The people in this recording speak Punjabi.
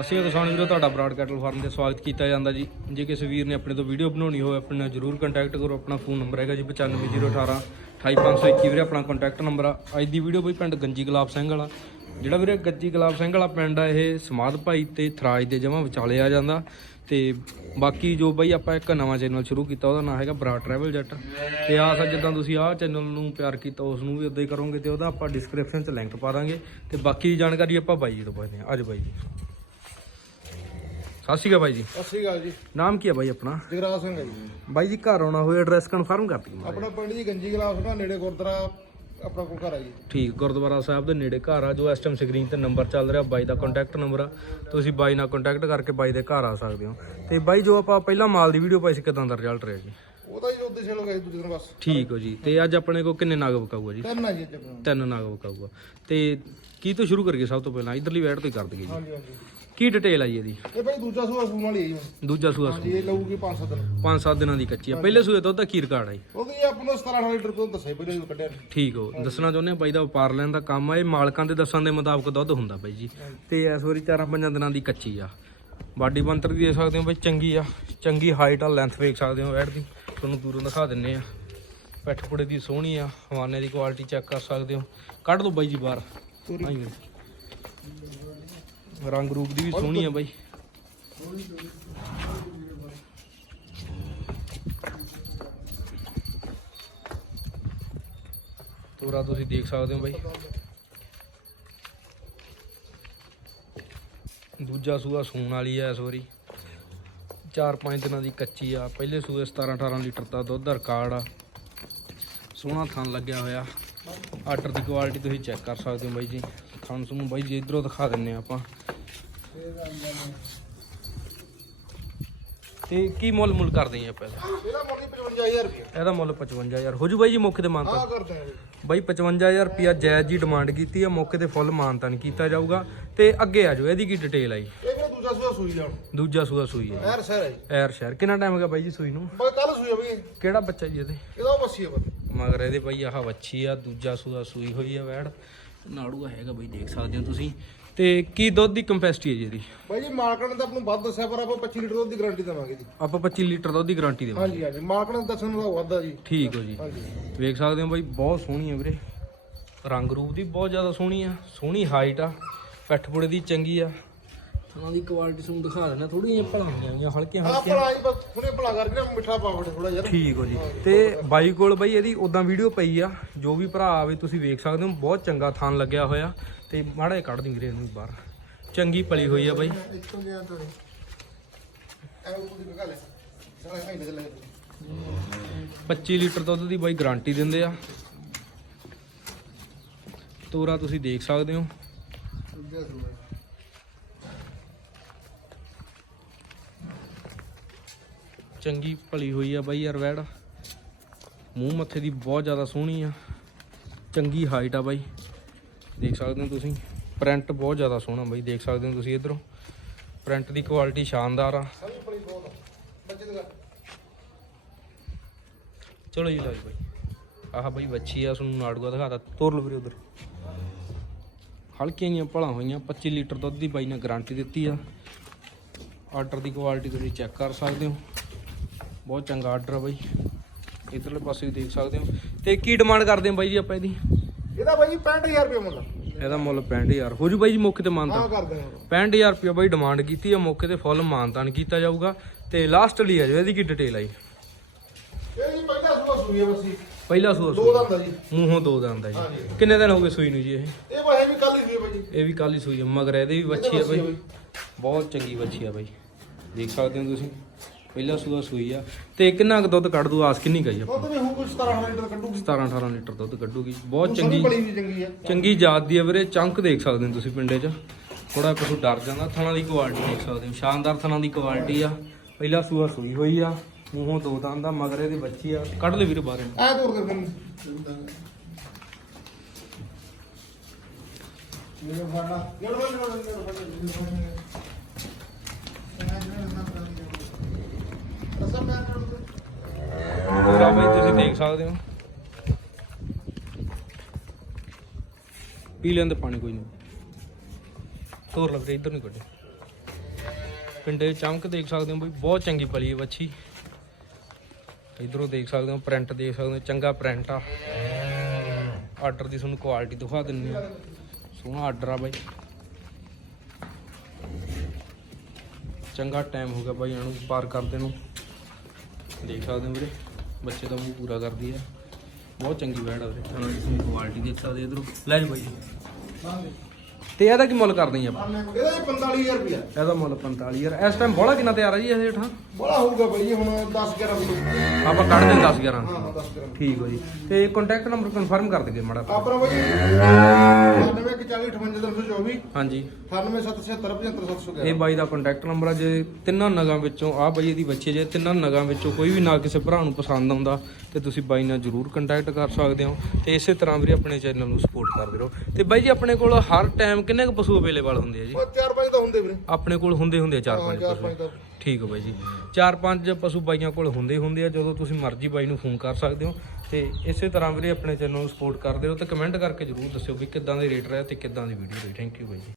ਅਸੀਂ ਕਿਸਾਨ ਵੀਰੋ ਤੁਹਾਡਾ ਬਰਾਡ ਕੈਟਲ ਫਾਰਮ ਤੇ ਸਵਾਗਤ ਕੀਤਾ ਜਾਂਦਾ ਜੀ। ਜੇ ਕਿਸੇ ਵੀਰ ਨੇ ਆਪਣੇ ਤੋਂ ਵੀਡੀਓ ਬਣਾਉਣੀ ਹੋਵੇ, ਆਪਣੇ ਨਾਲ ਜਰੂਰ ਕੰਟੈਕਟ ਕਰੋ। ਆਪਣਾ ਫੋਨ ਨੰਬਰ ਹੈਗਾ ਜੀ 95018 28521 ਵੀਰੇ, ਆਪਣਾ ਕੰਟੈਕਟ ਨੰਬਰ ਆ। ਅੱਜ ਦੀ ਵੀਡੀਓ ਬਈ ਪਿੰਡ ਗੰਜੀ ਗੁਲਾਬ ਸਿੰਘ ਵਾਲਾ। ਜਿਹੜਾ ਵੀਰੇ ਗੱਜੀ ਗੁਲਾਬ ਸਿੰਘ ਵਾਲਾ ਪਿੰਡ ਆ, ਇਹ ਸਮਾਧ ਭਾਈ ਤੇ ਥਰਾਜ ਦੇ ਜਮਾ ਵਿਚਾਲੇ ਆ ਜਾਂਦਾ। ਤੇ ਬਾਕੀ ਜੋ ਬਈ ਆਪਾਂ ਇੱਕ ਨਵਾਂ ਚੈਨਲ ਸ਼ੁਰੂ ਕੀਤਾ, ਉਹਦਾ ਨਾਮ ਹੈਗਾ ਬਰਾ ਟਰੈਵਲ ਜੱਟ। ਤੇ ਆਹ ਸਾ ਜਿੱਦਾਂ ਤੁਸੀਂ ਆਹ ਚੈਨਲ ਨੂੰ ਪਿਆਰ ਕੀਤਾ, ਉਸ ਨੂੰ ਵੀ ਉਦਾਂ ਹੀ ਕਰੋਗੇ ਤੇ ਉਹਦਾ ਆਪਾਂ ਡਿਸਕ੍ਰਿਪਸ਼ਨ 'ਚ ਲਿੰਕ ਪਾ ਦਾਂਗੇ। ਤੇ ਬਾਕੀ ਜਾਣਕਾਰੀ ਆਪਾਂ ਬਾਈ ਜੀ ਤੋਂ ਪੁੱਛਦੇ ਹਾਂ। ਅੱਜ ਬਾਈ ਜੀ। ਸਤਿ ਸ਼੍ਰੀ ਅਕਾਲ ਬਾਈ ਜੀ। ਸਤਿ ਸ਼੍ਰੀ ਅਕਾਲ ਜੀ। ਨਾਮ ਕੀ ਹੈ ਬਾਈ ਆਪਣਾ? ਜਗਰਾਜ ਸਿੰਘ ਹੈ ਜੀ। ਬਾਈ ਜੀ ਘਰ ਆਉਣਾ ਹੋਇਆ ਐਡਰੈਸ ਕਨਫਰਮ ਕਰ ਦਿਓ ਆਪਣਾ ਪਿੰਡ ਜੀ ਗੰਜੀ ਗਲਾਸ ਦਾ ਨੇੜੇ ਗੁਰਦੁਆਰਾ ਆਪਣਾ ਕੋਲ ਘਰ ਹੈ ਜੀ। ਠੀਕ ਗੁਰਦੁਆਰਾ ਸਾਹਿਬ ਦੇ ਨੇੜੇ ਘਰ ਆ ਜੋ ਇਸ ਟਾਈਮ ਸਕਰੀਨ ਤੇ ਨੰਬਰ ਚੱਲ ਰਿਹਾ ਬਾਈ ਦਾ ਕੰਟੈਕਟ ਨੰਬਰ ਆ। ਤੁਸੀਂ ਬਾਈ ਨਾਲ ਕੰਟੈਕਟ ਕਰਕੇ ਬਾਈ ਦੇ ਘਰ ਆ ਸਕਦੇ ਹੋ। ਤੇ ਬਾਈ ਜੋ ਆਪਾਂ ਪਹਿਲਾਂ ਮਾਲ ਦੀ ਵੀਡੀਓ ਪਾਈ ਸੀ ਕਿਦਾਂ ਦਾ ਰਿਜ਼ਲਟ ਰਿਹਾ ਜੀ? ਉਹਦਾ ਹੋ ਗਿਆ ਜੀ ਦੂਜੇ ਦਿਨ ਬਸ। ਠੀਕ ਹੋ ਜੀ। ਤੇ ਅੱਜ ਆਪਣੇ ਕੋਲ ਕਿੰਨੇ ਨਾਗ ਵਿਕਾਊਗਾ ਜੀ? ਤਿੰਨ ਆ ਜੀ ਅੱਜ ਆਪਣਾ ਤਿੰਨ ਨਾਗ ਵਿਕਾਊਗਾ। ਤੇ ਕੀ ਤੋਂ ਸ਼ੁਰੂ ਕਰੀਏ ਸਭ ਤੋਂ ਪਹਿਲਾਂ? ਇਧਰਲੀ ਵੈਟ ਤੋਂ ਹੀ ਕਰ ਦਈਏ ਜੀ। ਹਾਂਜੀ ਹਾਂਜੀ। ਕੀ ਡਿਟੇਲ ਆ ਜੀ ਇਹਦੀ? ਇਹ ਭਾਈ ਦੂਜਾ ਸੂਆ ਸੂਣ ਵਾਲੀ ਹੈ ਜੀ। ਦੂਜਾ ਸੂਆ ਹਾਂਜੀ ਇਹ ਲਊਗੀ 5-7 ਦਿਨ। 5-7 ਦਿਨਾਂ ਦੀ ਕੱਚੀ ਆ। ਪਹਿਲੇ ਸੂਏ ਤੋਂ ਉਹਦਾ ਕੀ ਰਿਕਾਰਡ ਆ ਜੀ। ਉਹਦੀ ਆਪਾਂ ਨੂੰ 17 ਲੀਟਰ ਤੋਂ ਦੱਸਿਆ ਪਹਿਲੇ ਜਦੋਂ ਕੱਢਿਆ ਨੇ। ਠੀਕ ਹੋ ਦੱਸਣਾ ਚਾਹੁੰਦੇ ਆ ਬਾਈ ਦਾ ਵਪਾਰ ਲੈਣ ਦਾ ਕੰਮ ਆ। ਇਹ ਮਾਲਕਾਂ ਦੇ ਦੱਸਣ ਦੇ ਮੁਤਾਬਕ ਦੁੱਧ ਹੁੰਦਾ ਬਾਈ ਜੀ। ਤੇ ਇਸ ਵਾਰੀ 4-5 ਦਿਨਾਂ ਦੀ ਕੱਚੀ ਆ। ਬਾਡੀ ਬੰਤਰ ਦੀ ਦੇਖ ਸਕਦੇ ਹੋ ਬਾਈ ਚੰਗੀ ਆ। ਚੰਗੀ ਹਾਈਟ ਆ ਲੈਂਥ ਵੇਖ ਸਕਦੇ ਹੋ ਐਡ ਦੀ। ਤੁਹਾਨੂੰ ਦੂਰੋਂ ਦਿਖਾ ਦਿੰਨੇ ਆ। ਪੈਠ ਪੁੜੇ ਦੀ ਸੋਹਣੀ ਆ। ਹਵਾਨੇ ਦੀ ਕੁਆਲਿਟੀ ਚੈੱਕ ਕਰ ਸਕਦੇ ਹੋ। ਕੱਢ ਲਓ ਬਾਈ ਜੀ ਬਾਹਰ। ਆਈਂ ਵੇਖ। ਰੰਗ ਰੂਪ ਦੀ ਵੀ ਸੋਹਣੀ ਆ ਬਾਈ। ਤੋਰਾ ਤੁਸੀਂ ਦੇਖ ਸਕਦੇ ਹੋ ਬਾਈ। ਦੂਜਾ ਸੂਆ ਸੂਣ ਵਾਲੀ ਐ ਇਸ ਵਾਰੀ। 4-5 ਦਿਨਾਂ ਦੀ ਕੱਚੀ ਆ। ਪਹਿਲੇ ਸੂਏ 17-18 ਲੀਟਰ ਦਾ ਦੁੱਧ ਦਾ ਰਿਕਾਰਡ ਆ। ਸੋਹਣਾ ਥਣ ਲੱਗਿਆ ਹੋਇਆ। ਆਰਡਰ ਦੀ ਕੁਆਲਿਟੀ ਤੁਸੀਂ ਚੈੱਕ ਕਰ ਸਕਦੇ ਹੋ ਬਾਈ ਜੀ। ਥਣ ਤੁਹਾਨੂੰ ਬਾਈ ਜੀ ਇਧਰੋਂ ਦਿਖਾ ਦਿੰਨੇ ਆ ਆਪਾਂ। ਤੇ ਕੀ ਮੁੱਲ ਮੁੱਲ ਕਰਦੇ ਆ ਆਪਾਂ ਇਹਦਾ? ਮੁੱਲ ਜੀ 55000 ਰੁਪਏ। ਇਹਦਾ ਮੁੱਲ 55000 ਹੋ ਜੂ ਬਾਈ ਜੀ ਮੁੱਖ ਤੇ ਮਾਨਤਾ? ਆ ਕਰਦੇ ਆ ਬਾਈ 55000 ਰੁਪਿਆ ਜਾਇਜ਼ ਜੀ ਡਿਮਾਂਡ ਕੀਤੀ ਆ। ਮੌਕੇ ਤੇ ਫੁੱਲ ਮਾਨਤਾ ਨਹੀਂ ਕੀਤਾ ਜਾਊਗਾ। ਤੇ ਅੱਗੇ ਆ ਜਾਓ ਇਹਦੀ ਕੀ ਡਿਟੇਲ ਆ ਜੀ? ਇਹ ਦੂਜਾ ਸੂਆ ਸੂਈ ਜਾਣ ਦੂਜਾ ਸੂਆ ਸੂਈ ਹੈ ਐਰ ਹੈ ਜੀ। ਐਰ ਸ਼ਹਿਰ। ਕਿੰਨਾ ਟਾਈਮ ਹੋ ਗਿਆ ਬਾਈ ਜੀ ਸੂਈ ਨੂੰ? ਬਈ ਕੱਲ ਸੂਈ ਆ ਬਈ। ਕਿਹੜਾ ਬੱਚਾ ਜੀ ਇਹਦੇ? ਇਹਦਾ ਬੱਸੀ ਆ ਬਈ ਮਗਰ ਇਹਦੇ ਬਾਈ ਆਹ ਵੱਛੀ ਆ ਦੂਜਾ ਸੂਆ ਸੂਈ ਹੋਈ ਆ ਵੈੜ। ਨਾੜੂਆ ਹੈਗਾ ਬਾਈ ਦੇਖ ਸਕਦੇ ਹੋ ਤੁਸੀਂ। ਤੇ ਕੀ ਦੁੱਧ ਦੀ ਕੰਪੈਸਿਟੀ ਹੈ ਜੀ ਇਹਦੀ? ਬਾਈ ਜੀ ਮਾਲਕਾਂ ਨੇ ਤਾਂ ਆਪ ਨੂੰ ਵੱਧ ਦੱਸਿਆ ਪਰ ਆਪਾਂ 25 ਲੀਟਰ ਦੁੱਧ ਦੀ ਗਾਰੰਟੀ ਦੇਵਾਂਗੇ ਜੀ। ਆਪਾਂ 25 ਲੀਟਰ ਦੁੱਧ ਦੀ ਗਾਰੰਟੀ ਦੇਵਾਂਗੇ। ਹਾਂਜੀ ਹਾਂਜੀ। ਮਾਲਕਾਂ ਨੇ ਦੱਸਣ ਦਾ ਵਾਧਾ ਜੀ। ਠੀਕ ਹੋ ਜੀ। ਵੇਖ ਸਕਦੇ ਹੋ ਬਾਈ ਬਹੁਤ ਸੋਹਣੀ ਆ ਵੀਰੇ। ਰੰਗ ਰੂਪ ਦੀ ਬਹੁਤ ਜ਼ਿਆਦਾ ਸੋਹਣੀ ਆ। ਸੋਹਣੀ ਹਾਈਟ ਆ। ਪੈਠ ਪੁੜੇ ਦੀ ਚੰਗੀ ਆ। ਉਹਨਾਂ ਦੀ ਕੁਆਲਿਟੀ ਤੁਹਾਨੂੰ ਦਿਖਾ ਦਿੰਦਾ ਥੋੜੀਆਂ ਜਿਹੀਆਂ ਭਲਾਂ ਹੋਈਆਂ ਹਲਕੀਆਂ ਆ ਹਲਕੀਆਂ। ਭਲਾ ਬਸ ਹੁਣੇ ਭਲਾ ਕਰਕੇ ਨਾ ਮਿੱਠਾ ਪਾਵੜੇ ਥੋੜਾ ਜਿਹਾ। ਠੀਕ ਹੋ ਜੀ। ਤੇ ਬਾਈ ਕੋਲ ਬਾਈ ਇਹਦੀ ਉਦਾਂ ਵੀਡੀਓ ਪਈ ਆ ਜੋ ਵੀ ਭਰਾ ਆਵੇ ਤੁਸੀਂ ਵੇਖ ਸਕਦੇ ਹੋ ਬਹੁਤ ਚੰਗਾ ਥਾਨ ਲੱਗਿਆ ਹੋਇਆ। ਤੇ ਮਾੜਾ ਜਿਹਾ ਕੱਢ ਦੀ ਵੀਰੇ ਇਹਨੂੰ ਬਾਹਰ। ਚੰਗੀ ਪਲੀ ਹੋਈ ਆ ਬਾਈ। ਇੱਥੋਂ ਲਿਆ ਤਾਂ ਐ ਉਹ ਦੀ ਗੱਲ ਸਾਰਾ ਐਂ ਦੇ ਲੈ 25 ਲੀਟਰ ਦੁੱਧ ਦੀ ਬਾਈ ਗਾਰੰਟੀ ਦਿੰਦੇ ਆ। ਤੋਰਾ ਤੁਸੀਂ ਦੇਖ ਸਕਦੇ ਹੋ। ਚੰਗੀ ਭਲੀ ਹੋਈ ਆ ਬਾਈ ਯਾਰ ਵੈੜ। ਮੂੰਹ ਮੱਥੇ ਦੀ ਬਹੁਤ ਜ਼ਿਆਦਾ ਸੋਹਣੀ ਆ। ਚੰਗੀ ਹਾਈਟ ਆ ਬਾਈ। ਦੇਖ ਸਕਦੇ ਹੋ ਤੁਸੀਂ ਪ੍ਰਿੰਟ ਬਹੁਤ ਜ਼ਿਆਦਾ ਸੋਹਣਾ ਬਾਈ, ਦੇਖ ਸਕਦੇ ਹੋ ਤੁਸੀਂ ਇਧਰੋਂ। ਪ੍ਰਿੰਟ ਦੀ ਕੁਆਲਿਟੀ ਸ਼ਾਨਦਾਰ ਆ। ਚਲੋ ਜੀ ਲਓ ਜੀ ਬਾਈ। ਆਹ ਬਾਈ ਵੱਛੀ ਆ, ਤੁਹਾਨੂੰ ਨਾੜੂਆ ਦਿਖਾਤਾ। ਤੋਰ ਲਓ ਵੀਰੇ ਉਧਰ। ਹਲਕੀਆਂ ਜਿਹੀਆਂ ਭਲਾਂ ਹੋਈਆਂ 25 ਲੀਟਰ ਦੁੱਧ ਦੀ ਬਾਈ ਨੇ ਗਾਰੰਟੀ ਦਿੱਤੀ ਆ। ਆਰਡਰ ਦੀ ਕੁਆਲਿਟੀ ਤੁਸੀਂ ਚੈੱਕ ਕਰ ਸਕਦੇ ਹੋ। ਬਹੁਤ ਚੰਗਾ ਆਰਡਰ ਆ ਬਾਈ। ਇਧਰਲੇ ਪਾਸੇ ਵੀ ਦੇਖ ਸਕਦੇ ਹੋ। ਤੇ ਕੀ ਡਿਮਾਂਡ ਕਰਦੇ ਆ ਬਾਈ ਜੀ ਆਪਾਂ ਇਹਦੀ? ਇਹਦਾ ਬਾਈ ਜੀ 65000 ਰੁਪਏ ਮੁੱਲ ਇਹਦਾ ਮੁੱਲ 65000 ਹੋ ਜੂ ਬਾਈ ਜੀ ਮੌਕੇ ਤੇ ਮਾਨਤਾ ਕਰਦੇ ਆ 65000 ਰੁਪਏ ਬਾਈ ਡਿਮਾਂਡ ਕੀਤੀ ਆ ਮੌਕੇ ਤੇ ਫੁੱਲ ਮਾਨਤਾਨ ਕੀਤਾ ਜਾਊਗਾ। ਤੇ ਲਾਸਟ ਲਈ ਆ ਜੋ ਇਹਦੀ ਕੀ ਡਿਟੇਲ ਆਈ ਇਹ ਜੀ ਪਹਿਲਾ ਸੂਆ ਸੂਈ ਆ ਬਸੀ ਪਹਿਲਾ ਸੂਆ ਦੋ ਦੰਦ ਆ ਜੀ। ਮੂੰਹੋਂ ਦੋ ਦੰਦ ਆ ਜੀ। ਕਿੰਨੇ ਦਿਨ ਹੋ ਗਏ ਸੂਈ ਨੂੰ ਜੀ ਇਹ? ਇਹ ਬਾਈ ਵੀ ਕੱਲ ਹੀ ਸੂਈ ਆ ਬਾਈ ਜੀ। ਇਹ ਵੀ ਕੱਲ ਹੀ ਸੂਈ ਆ ਮਗਰ ਇਹਦੇ ਵੀ ਵੱਛੀ ਆ ਬਾਈ। ਬਹੁਤ ਚੰਗੀ ਵੱਛੀ ਆ ਬਾਈ। ਦੇਖ ਸਕਦੇ ਹੋ ਤੁਸੀਂ। ਪਹਿਲਾ ਸੂਆ ਸੂਈ ਆ। ਤੇ ਕਿੰਨਾ ਕੁ ਦੁੱਧ ਕੱਢ ਦੂ ਆਸ ਕਿੰਨੀ ਗਈ ਆ? ਦੁੱਧ ਵੀ ਹੋਊ ਕੁਝ 17 ਲੀਟਰ ਕੱਢੂਗੀ। 17 18 ਲੀਟਰ ਦੁੱਧ ਕੱਢੂਗੀ। ਬਹੁਤ ਚੰਗੀ ਬੜੀ ਵੀ ਚੰਗੀ ਆ। ਚੰਗੀ ਜਾਤ ਦੀ ਆ ਵੀਰੇ ਚੰਕ ਦੇਖ ਸਕਦੇ ਹੋ ਤੁਸੀਂ ਪਿੰਡੇ 'ਚ। ਥੋੜਾ ਪਸ਼ੂ ਡਰ ਜਾਂਦਾ ਥਣਾ ਦੀ ਕੁਆਲਿਟੀ ਦੇਖ ਸਕਦੇ ਹੋ। ਸ਼ਾਨਦਾਰ ਥਣਾ ਦੀ ਕੁਆਲਿਟੀ ਆ। ਪਹਿਲਾ ਸੂਆ ਸੂਈ ਹੋਈ ਆ। ਮੂੰਹੋਂ ਦੋ ਦੰਦ ਦਾ ਮਗਰ ਇਹਦੇ ਬੱਚੀ ਆ। ਕੱਢ ਲੈ ਵੀਰੇ ਬਾਹਰ। ਐ ਦੂਰ ਕਰ ਮੈਨੂੰ ਮੇਰੇ ਫਾੜਾ ਇਹ ਲੋ ਮੈਨੂੰ ਰਸਮ ਮੈਂ ਕਰ ਦੂੰ ਪੂਰਾ ਬਾਈ ਤੁਸੀਂ ਦੇਖ ਸਕਦੇ ਹੋ। ਪੀ ਲੈਂਦੇ ਪਾਣੀ ਕੋਈ ਨਹੀਂ। ਤੋਰ ਲੱਗ ਰਿਹਾ ਇੱਧਰ ਨਹੀਂ ਕੱਢੇ। ਪਿੰਡੇ ਚਮਕ ਦੇਖ ਸਕਦੇ ਹੋ ਬਈ, ਬਹੁਤ ਚੰਗੀ ਪਲੀ ਹੈ ਵੱਛੀ। ਇਧਰੋਂ ਦੇਖ ਸਕਦੇ ਹੋ, ਪ੍ਰਿੰਟ ਦੇਖ ਸਕਦੇ ਹੋ, ਚੰਗਾ ਪ੍ਰਿੰਟ ਆ। ਆਰਡਰ ਦੀ ਤੁਹਾਨੂੰ ਕੁਆਲਿਟੀ ਦਿਖਾ ਦਿੰਨੀ ਆ ਸੋਹਣਾ ਆਰਡਰ ਆ ਬਾਈ। ਚੰਗਾ ਟਾਈਮ ਹੋ ਗਿਆ ਬਾਈ, ਇਹਨੂੰ ਪਾਰ ਕਰਦੇ ਨੂੰ। ਦੇਖ ਸਕਦੇ ਹੋ ਵੀਰੇ ਬੱਚੇ ਦਾ ਮੂੰਹ ਪੂਰਾ ਕਰਦੀ ਹੈ ਬਹੁਤ ਚੰਗੀ ਬੈਡ ਆ ਵੀਰੇ। ਤੁਹਾਨੂੰ ਤੁਸੀਂ ਕੁਆਲਿਟੀ ਦੇਖ ਸਕਦੇ ਇਧਰੋਂ। ਲੈ ਜਾ ਬਾਈ ਜੀ। ਤੇ ਇਹਦਾ ਕੀ ਮੁੱਲ ਕਰਦੇ ਆਪਾਂ? ਇਹਦਾ ਜੀ 45000 ਰੁਪਇਆ। ਇਹਦਾ ਮੁੱਲ 45000 ਇਸ ਟਾਈਮ ਬੋਲਾ ਕਿੰਨਾ ਤਿਆਰ ਆ ਜੀ ਇਹ ਹੇਠਾਂ? ਬੜਾ ਹੋਊਗਾ ਬਈ ਹੁਣ 10 11 ਕਿਲੋ ਆਪਾਂ ਕੱਢ ਦੇ 10 11 ਹਾਂ ਹਾਂ 10 ਗ੍ਰਾਮ ਠੀਕ ਹੋ ਜੀ। ਤੇ ਕੰਟੈਕਟ ਨੰਬਰ ਕਨਫਰਮ ਕਰ ਦਈਏ ਮਾੜਾ ਆਪਣਾ ਬਈ 9140585324 ਹਾਂਜੀ। 9777755711 ਇਹ ਬਾਈ ਦਾ ਕੰਟੈਕਟ ਨੰਬਰ ਆ ਜੇ ਤਿੰਨਾਂ ਨਗਾਂ ਵਿੱਚੋਂ ਆ ਬਾਈ ਇਹਦੀ ਬੱਚੇ ਜੇ ਤਿੰਨਾਂ ਨਗਾਂ ਵਿੱਚੋਂ ਕੋਈ ਵੀ ਨਾ ਕਿਸੇ ਭਰਾ ਨੂੰ ਪਸੰਦ ਆਉਂਦਾ ਤੇ ਤੁਸੀਂ ਬਾਈ ਨਾਲ ਜਰੂਰ ਕੰਟੈਕਟ ਕਰ ਸਕਦੇ ਹੋ ਤੇ ਇਸੇ ਤਰ੍ਹਾਂ ਵੀਰੇ ਆਪਣੇ ਚੈਨਲ ਨੂੰ ਸਪੋਰਟ ਕਰਦੇ ਰਹੋ। ਤੇ ਬਾਈ ਜੀ ਆਪਣੇ ਕੋਲ ਹਰ ਟਾਈਮ ਕਿੰਨੇ ਕੁ ਪਸ਼ੂ ਅਵੇਲੇਬਲ ਹੁੰਦੇ ਆ ਜੀ? ਉਹ 4-5 ਤਾਂ ਹੁੰਦੇ ਵੀਰੇ। ਆਪਣੇ ਕੋਲ ਹੁੰਦੇ ਹੁੰਦੇ ਆ ਚਾਰ ਪੰਜ 4-5 ਪਸ਼ੂ। ਠੀਕ ਹੈ ਬਾਈ ਜੀ। ਚਾਰ ਪੰਜ ਪਸ਼ੂ ਬਾਈਆਂ ਕੋਲ ਹੁੰਦੇ ਹੁੰਦੇ ਆ ਜਦੋਂ ਤੁਸੀਂ ਮਰਜ਼ੀ ਬਾਈ ਨੂੰ ਫੋਨ ਕਰ ਸਕਦੇ ਹੋ। ਤੇ ਇਸੇ ਤਰ੍ਹਾਂ ਵੀਰੇ ਆਪਣੇ ਚੈਨਲ ਨੂੰ ਸਪੋਰਟ ਕਰਦੇ ਰਹੋ ਤੇ ਕਮੈਂਟ ਕਰਕੇ ਜਰੂਰ ਦੱਸਿਓ ਵੀ ਕਿੱਦਾਂ ਦੇ ਰੇਟ ਰਹੇ ਤੇ ਕਿੱਦਾਂ ਦੀ ਵੀਡੀਓ ਰਹੀ। ਥੈਂਕ ਯੂ ਬਾਈ ਜੀ।